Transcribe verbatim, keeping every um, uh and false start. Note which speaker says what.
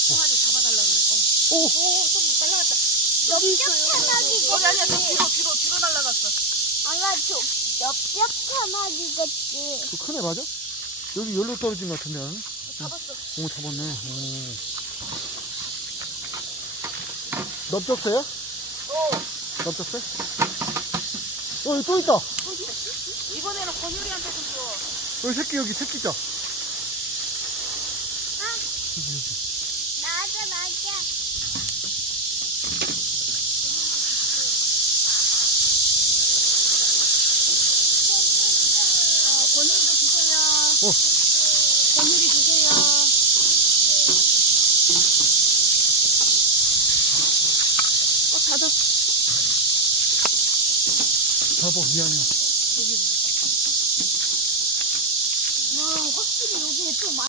Speaker 1: 송아지 잡아달라 그래. 어.
Speaker 2: 오!
Speaker 1: 오, 좀 날라갔다.
Speaker 3: 여기 엽엽하마귀
Speaker 1: 거기 아니야, 저 뒤로, 뒤로, 뒤로 날라갔어.
Speaker 3: 아마 저 엽엽하마귀겠지.
Speaker 2: 그 크네, 맞아? 여기 열로 떨어진 것 같은데, 나는?
Speaker 1: 잡았어.
Speaker 2: 오, 잡았네. 오. 넓적새야?
Speaker 1: 어.
Speaker 2: 넓적새? 어, 여기 또 있다!
Speaker 1: 이번에는 권유리한테 좀 줘.
Speaker 2: 여기 새끼, 여기 새끼 있다.
Speaker 3: 맞아 맞아.
Speaker 1: 어, 권유리도 주세요.
Speaker 2: 어.
Speaker 1: 권유리 주세요. 꽉 닫아.
Speaker 2: 잡아, 미안해.
Speaker 1: 와, 확실히 여기에 좀 많이.